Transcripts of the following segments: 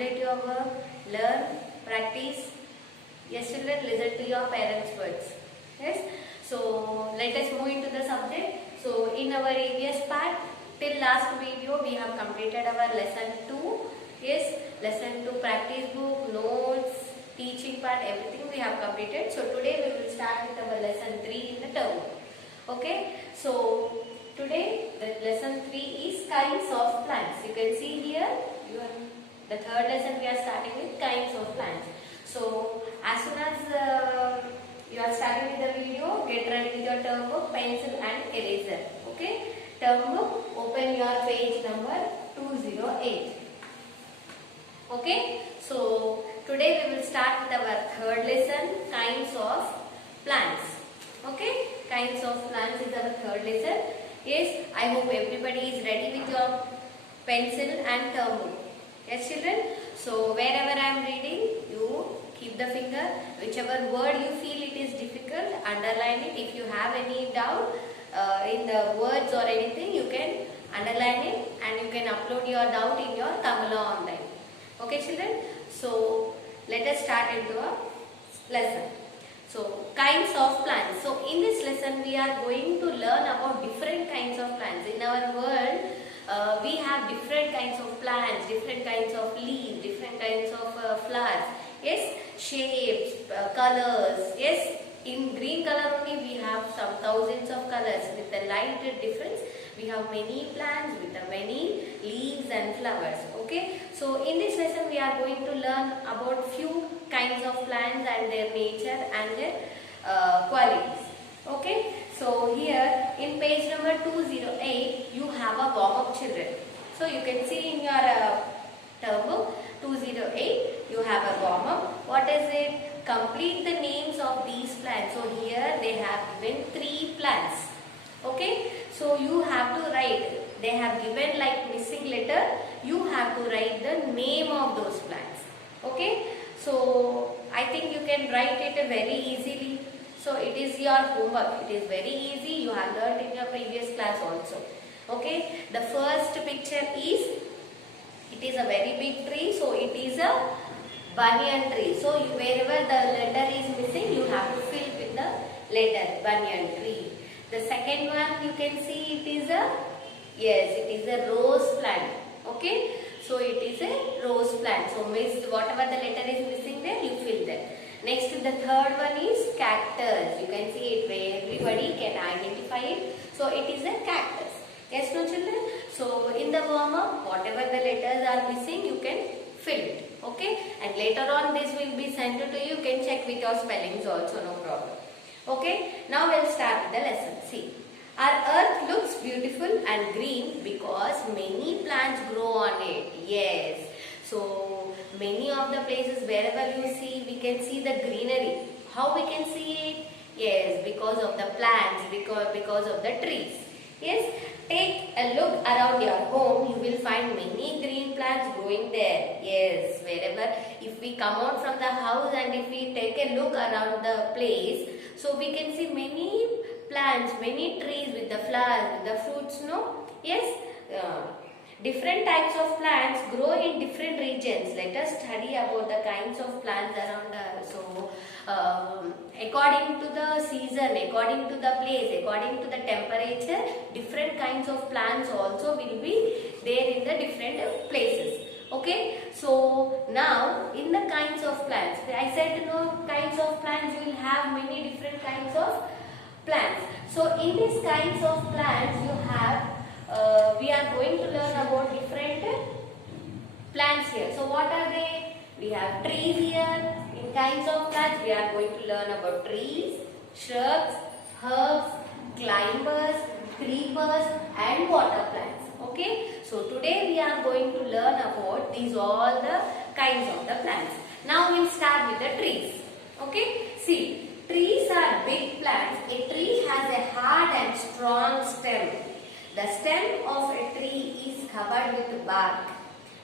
complete your work, learn, practice. Yes, children, listen to your parents' words. Yes. So let us move into the subject. So in our previous part, till last video, we have completed our lesson 2. Yes, lesson 2 practice book, notes, teaching part, everything we have completed. So today we will start with our lesson 3 in the term. Okay. So today the lesson 3 is kinds of plants. You can see here, the third lesson we are starting with kinds of plants. So as soon as you are starting with the video, get ready with your term book, pencil and eraser. Okay. Term book, open your page number 208. Okay. So today we will start with our third lesson, kinds of plants. Okay. Kinds of plants is our third lesson. Yes, I hope everybody is ready with your pencil and term book. Yes, children. So wherever I am reading, you keep the finger. Whichever word you feel it is difficult, underline it. If you have any doubt in the words or anything, you can underline it and you can upload your doubt in your Tamila online. Okay, children. So let us start into a lesson. So kinds of plants. So in this lesson we are going to learn about different kinds of plants. In our world we have different kinds of plants, different kinds of leaves, different kinds of flowers. Yes, shapes, colors. Yes, in green color only we have some thousands of colors. With the light difference, we have many plants with many leaves and flowers. Okay, so in this lesson we are going to learn about few kinds of plants and their nature and their qualities. Okay, so here in page number 208 you have a warm-up, children. So you can see in your term book 208 you have a warm-up. What is it? Complete the names of these plants. So here they have given 3 plants. Okay, so you have to write, they have given like missing letter, you have to write the name of those plants. Okay, so I think you can write it very easily. So it is your homework, it is very easy, you have learned in your previous class also. Okay, the first picture is, it is a very big tree, so it is a banyan tree. So wherever the letter is missing, you have to fill with the letter banyan tree. The second one you can see it is a, yes, it is a rose plant. Okay, so it is a rose plant. So whatever the letter is missing there, you fill that. Next, the third one is cactus. You can see it where everybody can identify it. So it is a cactus. Yes, no children? So in the warm-up, whatever the letters are missing, you can fill it. Okay, and later on this will be sent to you. You can check with your spellings also, no problem. Okay, now we'll start with the lesson. See, our earth looks beautiful and green because many plants grow on it. Yes, so many of the places wherever you see, we can see the greenery. How we can see it? Yes, because of the plants, because of the trees. Yes, take a look around your home, you will find many green plants growing there. Yes, wherever, if we come out from the house and if we take a look around the place, so we can see many plants, many trees with the flowers, with the fruits, no? Yes, different types of plants grow in different regions. Let us study about the kinds of plants around us. So, according to the season, according to the place, according to the temperature, different kinds of plants also will be there in the different places. Okay, so now in the kinds of plants, I said kinds of plants, you will have many different kinds of plants. So in these kinds of plants you have, we are going to learn about different plants here. So what are they? We have trees here. In kinds of plants we are going to learn about trees, shrubs, herbs, climbers, creepers and water plants. Okay, so today we are going to learn about these all the kinds of the plants. Now we'll start with the trees. Okay, see, trees are big plants. A tree has a hard and strong stem. The stem of a tree is covered with bark.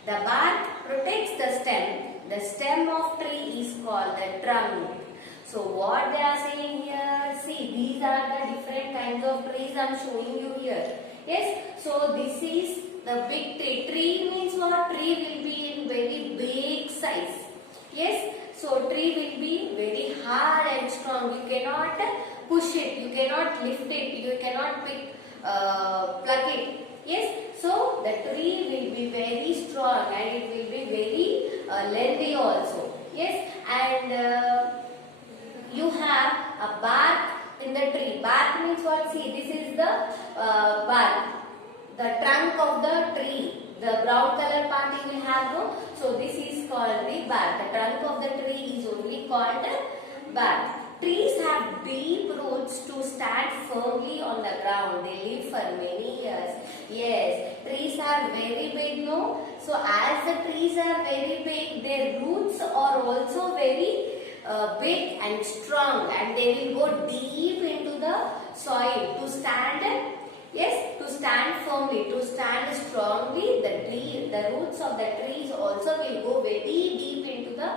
The bark protects the stem. The stem of tree is called the trunk. So what they are saying here, see, these are the different kinds of trees I am showing you here. Yes, so this is the big tree. Tree means what? Tree will be in in very big size. Yes, so tree will be very hard and strong. You cannot push it, you cannot lift it, you cannot pluck it. Yes, so the tree will be very strong and it will be very lengthy also. Yes, and you have a bark in the tree. Bark means what? See, this is the bark, the trunk of the tree. The brown color part you will have, no? So this is called the bark. The trunk of the tree is only called bark. Trees have deep roots to stand firmly on the ground. They live for many years. Yes, trees are very big, no? So as the trees are very big, their roots are also very big and strong, and they will go deep into the soil to stand. Yes, to stand firmly, to stand strongly. The roots of the trees also will go very deep into the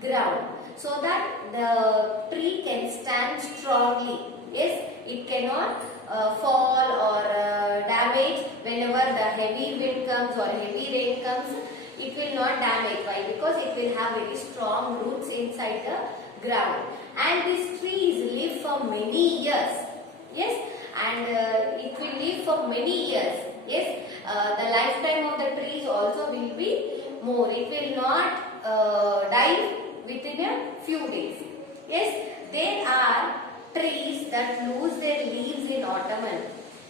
ground, so that the tree can stand strongly. Yes, it cannot fall or damage whenever the heavy wind comes or heavy rain comes. It will not damage. Why? Because it will have very strong roots inside the ground. And these trees live for many years. Yes, and it will live for many years. Yes, the lifetime of the trees also will be more. It will not die within a few days. Yes, there are trees that lose their leaves in autumn.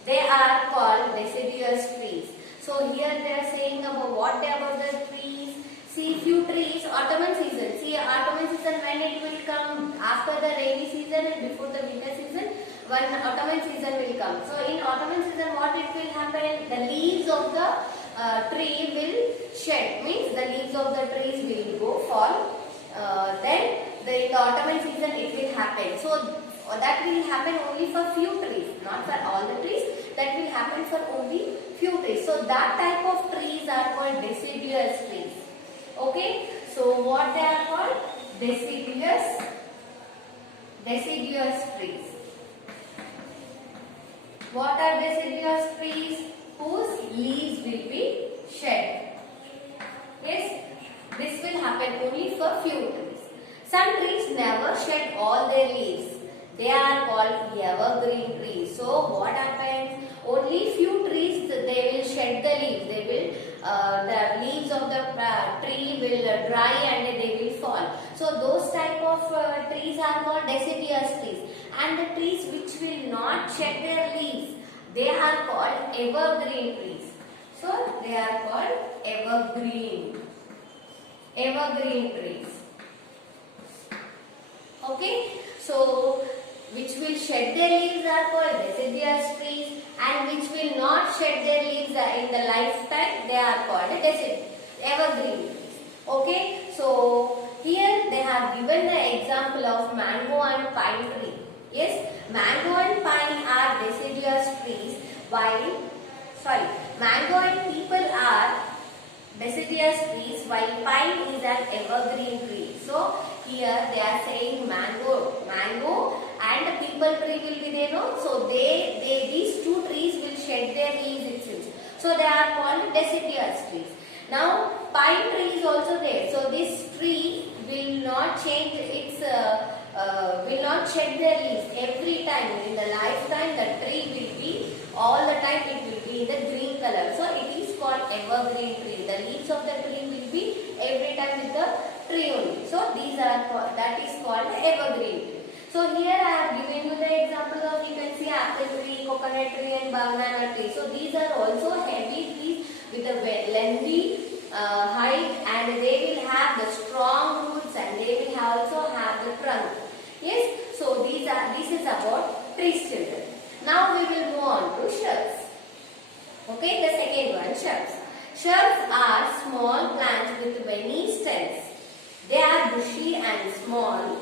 They are called deciduous trees. So here they are saying about what about the trees. See, few trees, autumn season. See, autumn season when it will come after the rainy season and before the winter season, when autumn season will come. So in autumn season, what it will happen? The leaves of the tree will shed. Means the leaves of the trees will go fall. Then in the autumn season it will happen. So that will happen only for few trees, not for all the trees. That will happen for only few trees. So that type of trees are called deciduous trees. Okay. So what they are called? Deciduous trees. What are deciduous trees? Whose leaves will be shed. Yes, this will happen only for few trees. Some trees never shed all their leaves. They are called evergreen trees. So what happens? Only few trees they will shed the leaves. They will the leaves of the tree will dry and they will fall. So those type of trees are called deciduous trees. And the trees which will not shed their leaves, they are called evergreen trees. So they are called evergreen trees. Okay. So which will shed their leaves are called deciduous trees, and which will not shed their leaves in the lifetime, they are called evergreen trees. Okay. So here they have given the example of mango and pine tree. Yes, mango and pine are deciduous trees, while mango and people are deciduous trees, while pine is an evergreen tree. So here they are saying mango and the people tree will be there, no? So these two trees will shed their leaves, it seems. So they are called deciduous trees. Now pine tree is also there. So this tree will not change its will not shed their leaves every time. In the lifetime, the tree will be all the time it will be in the green color. So it is called evergreen tree. The leaves of the tree will be every time with the tree only. So that is called evergreen tree. So here I have given you the example of, you can see apple tree, coconut tree and banana tree. So these are also heavy trees with a lengthy height, and they will have the strong roots and they will also have the trunk. Yes, so this is about trees, children. Now we will move on to shrubs. Okay, the second one, shrubs. Shrubs are small plants with many stems. They are bushy and small.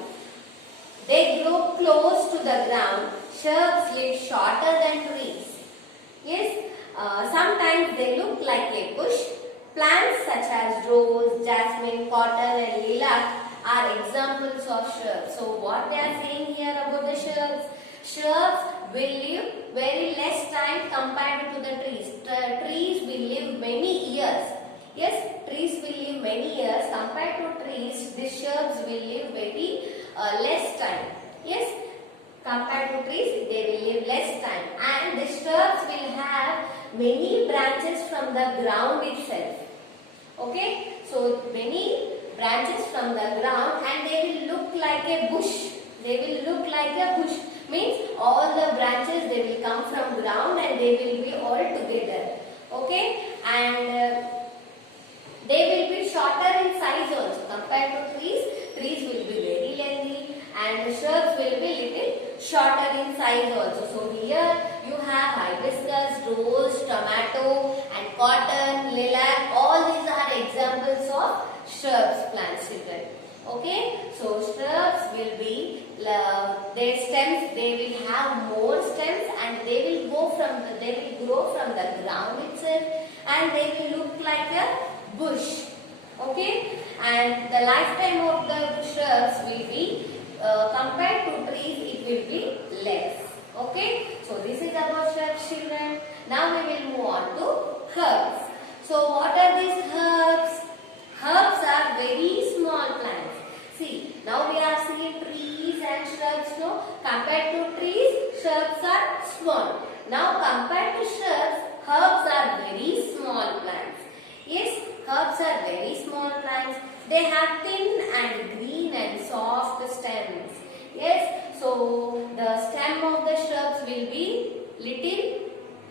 They grow close to the ground. Shrubs live shorter than trees. Yes, sometimes they look like a bush. Plants such as rose, jasmine, cotton and lilac are examples of shrubs. So what they are saying here about the shrubs? Shrubs will live very less time compared to the trees. The trees will live many years. Yes, trees will live many years. Compared to trees, the shrubs will live very less time. Yes, compared to trees, they will live less time. And the shrubs will have many branches from the ground itself. Okay, so many branches from the ground, and they will look like a bush. They will look like a bush. Means all the branches, they will come from ground and they will be all together. Okay, and they will be shorter in size also. Compared to trees, trees will be very lengthy and the shrubs will be little shorter in size also. So here you have hibiscus, rose, tomato and cotton, lilac. All these are examples of shrubs, plants, children. Okay, so shrubs will be their stems. They will have more stems and they will grow from the ground itself, and they will look like a bush. Okay, and the lifetime of the shrubs will be compared to trees, it will be less. Okay, so this is about shrubs, children. Now we will move on to herbs. So what are these herbs? Herbs are very small plants. See, now we are seeing trees and shrubs. No, compared to trees, shrubs are small. Now compared to shrubs, herbs are very small plants. Yes, herbs are very small plants. They have thin and green and soft stems. Yes, so the stem of the shrubs will be little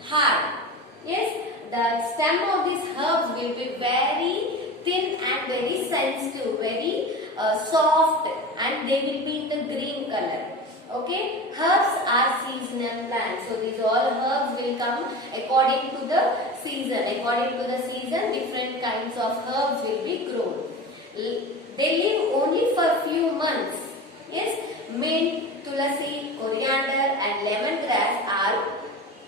hard. Yes, the stem of these herbs will be very thin and very sensitive, very soft, and they will be in the green color. Okay, herbs are seasonal plants. So these all herbs will come according to the season. According to the season, different kinds of herbs will be grown. They live only for few months. Yes, mint, tulasi, coriander and lemongrass are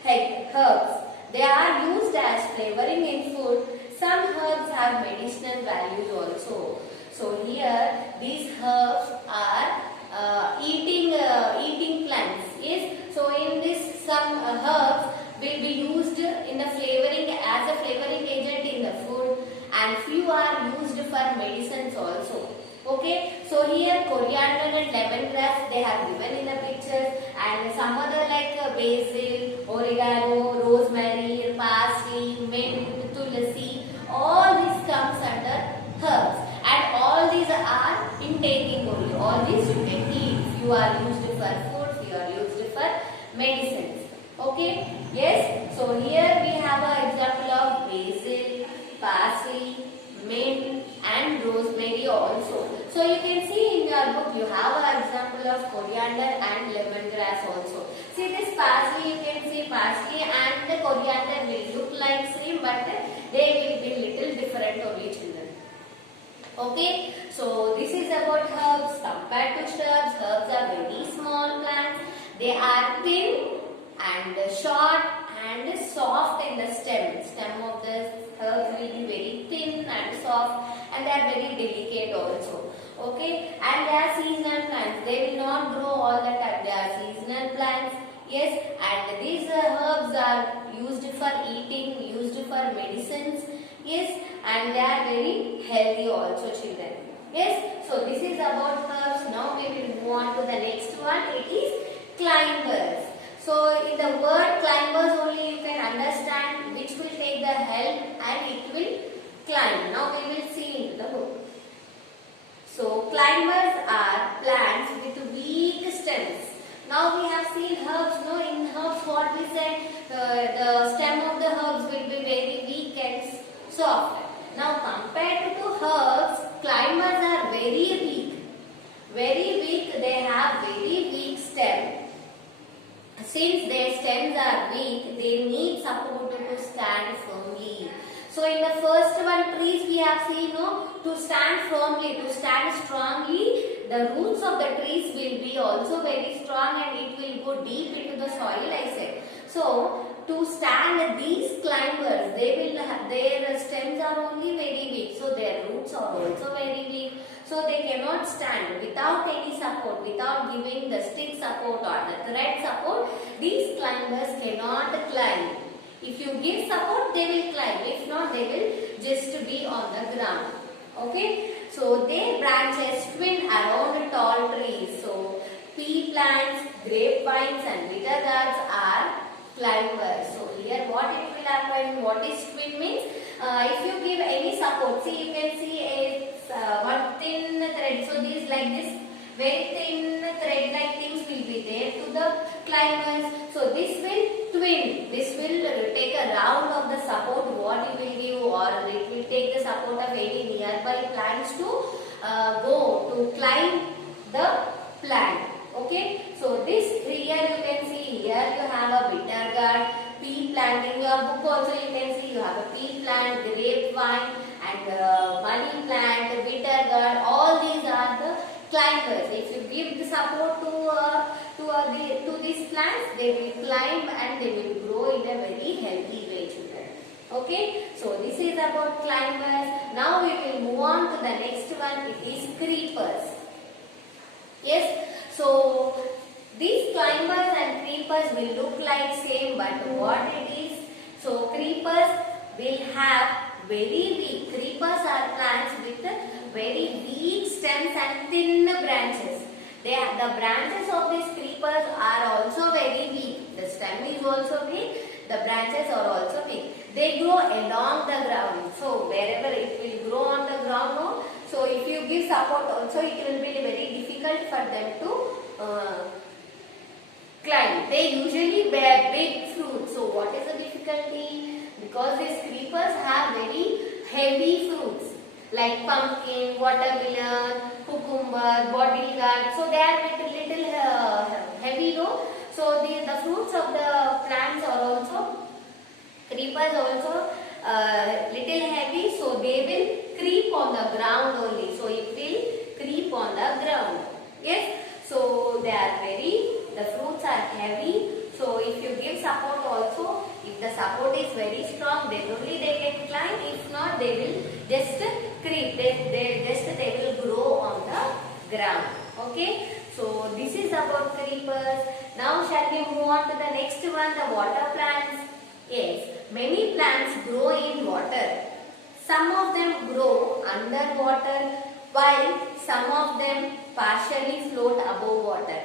herbs. They are used as flavoring in food. Some herbs have medicinal values also. So here these herbs are eating plants. Yes, so in this some herbs will be used in the flavoring as a flavoring agent in the food, and few are used for medicines also. Okay, so here coriander and lemongrass they have given in the pictures, and some other like basil, oregano, rosemary, parsley, mint, tulasi, all this comes under herbs, and all these are in taking only. All these you can eat. Few are used for food, few are used for medicines. Okay, yes, so here we have an example of basil, parsley, mint and rosemary also. So you can see in your book you have an example of coriander and lemongrass also. See this parsley, you can see parsley and the coriander will look like same, but they will be little different only, children. Okay, so this is about herbs. Compared to shrubs, herbs are very small plants. They are thin and short and soft in the stem. Stem of the herbs will be very thin and soft, and they are very delicate also. Okay, and they are seasonal plants. They will not grow all the time. They are seasonal plants. Yes, and these herbs are used for eating, used for medicines. Yes, and they are very healthy also, children. Yes, so this is about herbs. Now we will move on to the next one. It is climbers. So in the word climbers only you can understand which will take the help and it will climb. Now we will see in the book. So climbers are plants with weak stems. Now we have seen herbs. No, in herbs what we said, the stem of the herbs will be very weak and soft. Now compared to herbs, climbers are very weak. Very weak. They have very weak stem. Since their stems are weak, they need support to stand firmly. So in the first one, trees we have seen, no, to stand firmly, to stand strongly, the roots of the trees will be also very strong and it will go deep into the soil, I said. So to stand these climbers, their stems are only very weak, so their roots are also very weak. So they cannot stand without any support, without giving the stick support or the thread support. These climbers cannot climb. If you give support, they will climb. If not, they will just to be on the ground. Okay, so their branches twin around tall trees. So pea plants, grapevines and bitter gourds are climbers. So here what it will happen, what is twin means, if you give any support, see you can see a one thin thread, so these like this very thin thread like things will be there to the climbers. So this will twin, this will take a round of the support what it will give, or it will take the support of any nearby plants to go to climb the plant. Okay, so this here you can see, here you have a bitter gourd, pea plant. In your book also you can see you have a pea plant, grapevine and money plant, bitter gourd. All these are the climbers. If you give the support to these plants, they will climb and they will grow in a very healthy way, children. Okay, so this is about climbers. Now we will move on to the next one. It is creepers. Yes, so these climbers and creepers will look like same, but what it is? So creepers will have very weak. Creepers are plants with very weak stems and thin branches. The branches of these creepers are also very weak. The stem is also weak. The branches are also weak. They grow along the ground. So wherever it will grow on the ground, no? So if you give support also, it will be very difficult for them to climb. They usually bear big fruits. So what is the difficulty? Because these creepers have very heavy fruits like pumpkin, watermelon, cucumber, bottle gourd. So they are little heavy, no? So the fruits of the plants are also, creepers also little heavy. So they will creep on the ground only. So it will creep on the ground. Yes. So they are the fruits are heavy. So if you give support also, if the support is very strong, then only they can climb. If not, they will just creep. They will grow on the ground. Okay. So this is about creepers. Now shall we move on to the next one, the water plants. Yes, many plants grow in water. Some of them grow underwater, while some of them partially float above water.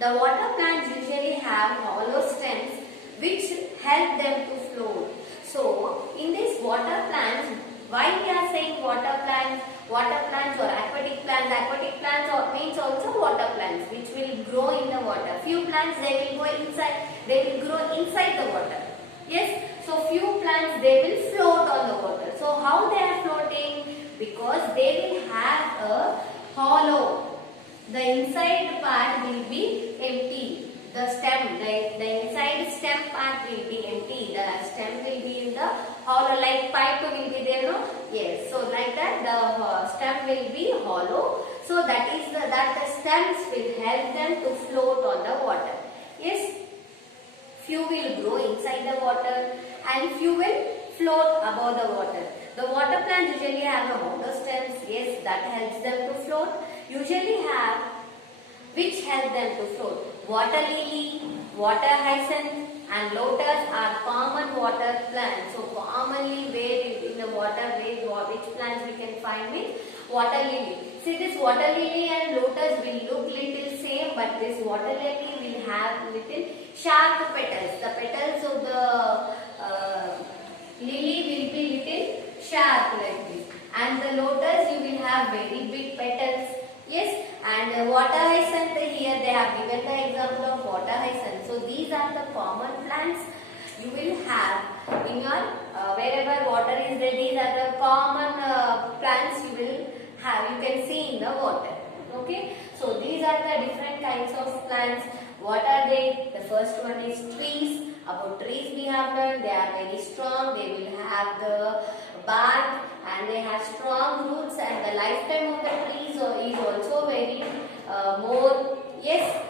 The water plants usually have hollow stems which help them to float. So, in these water plants, why we are saying water plants? Water plants or aquatic plants. Aquatic plants means also water plants which will grow in the water. Few plants they will go inside. They will grow inside the water. Yes. So few plants they will float on the water. So how they are floating? Because they will have a hollow. The inside part will be empty. The stem, the inside stem part will be empty. The stem will be in the hollow, like pipe will be there, no? Yes. So like that, the stem will be hollow. So that is that the stems will help them to float on the water. Yes. Few will grow inside the water and few will float above the water. The water plants usually have a hollow stems. Yes, that helps them to float. Usually have which help them to float. Water lily, water hyacinth and lotus are common water plants. So commonly where in the water, which plants we can find means water lily. See, this water lily and lotus will look little same, but this water lily will have little sharp petals. The petals of the lily will be little sharp like this, and the lotus you will have very big petals. Yes, and water hyacinth, here they have given the example of water hyacinth. So these are the common plants you will have in your wherever water is there. These are the common plants you will have. You can see in the water. Okay, so these are the different kinds of plants. What are they? The first one is trees. About trees we have learned they are very strong. They will have the bark and they have strong roots, and the lifetime of the trees is also very more. Yes.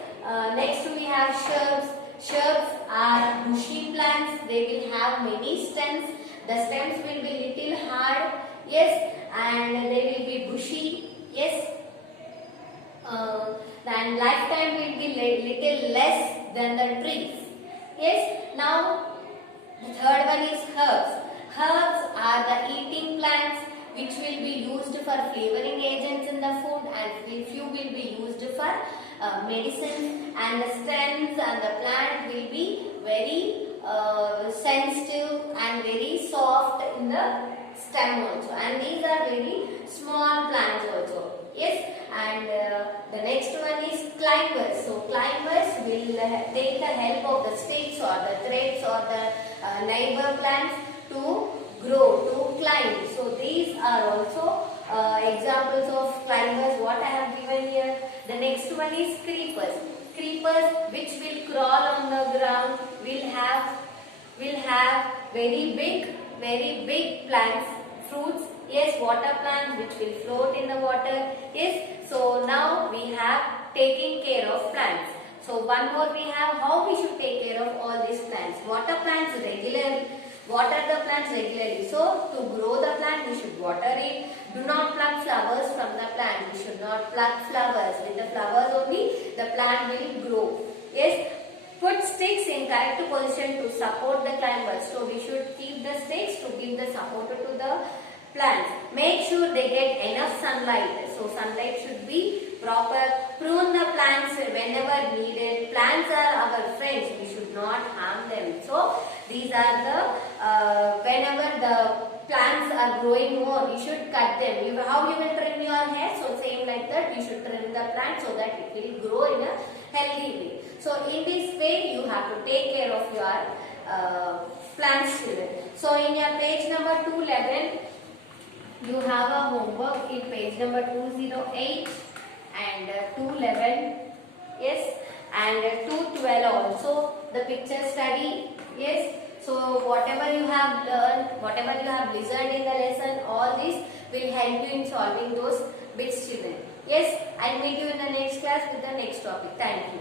Next we have shrubs. Shrubs are bushy plants. They will have many stems. The stems will be little hard. Yes, and they will be bushy. Yes. And lifetime will be little less than the trees. Yes. Now the third one is herbs. Herbs are the eating plants which will be used for flavoring agents in the food, and few will be used for medicine, and the stems and the plant will be very sensitive and very soft in the stem also, and these are very small plants also. Yes, and the next one is climbers. So climbers will take the help of the sticks or the threads or the neighbor plants to grow, to climb. So these are also examples of climbers what I have given here. The next one is creepers. Creepers which will crawl on the ground will have very big plants, fruits. Yes, water plants which will float in the water. Yes, so now we have taking care of plants. So one more we have how we should take care of all these plants. Water plants regularly. Water the plants regularly. So to grow the plant we should water it. Do not pluck flowers from the plant. We should not pluck flowers. With the flowers only the plant will grow. Yes. Put sticks in correct position to support the climbers. So we should keep the sticks to give the support to the plants. Make sure they get enough sunlight. So sunlight should be proper. Prune the plants whenever needed. Plants are our friends. We should not harm them. So these are the whenever the plants are growing more, we should cut them. How you will trim your hair? So same like that, we should trim the plant so that it will grow in a healthy way. So in this way, you have to take care of your plants, children. So in your page number 211, you have a homework in page number 208 and 211. Yes, and 212 also the picture study. Yes. So whatever you have learned, whatever you have listened in the lesson, all this will help you in solving those bits, children. Yes, I'll meet you in the next class with the next topic. Thank you.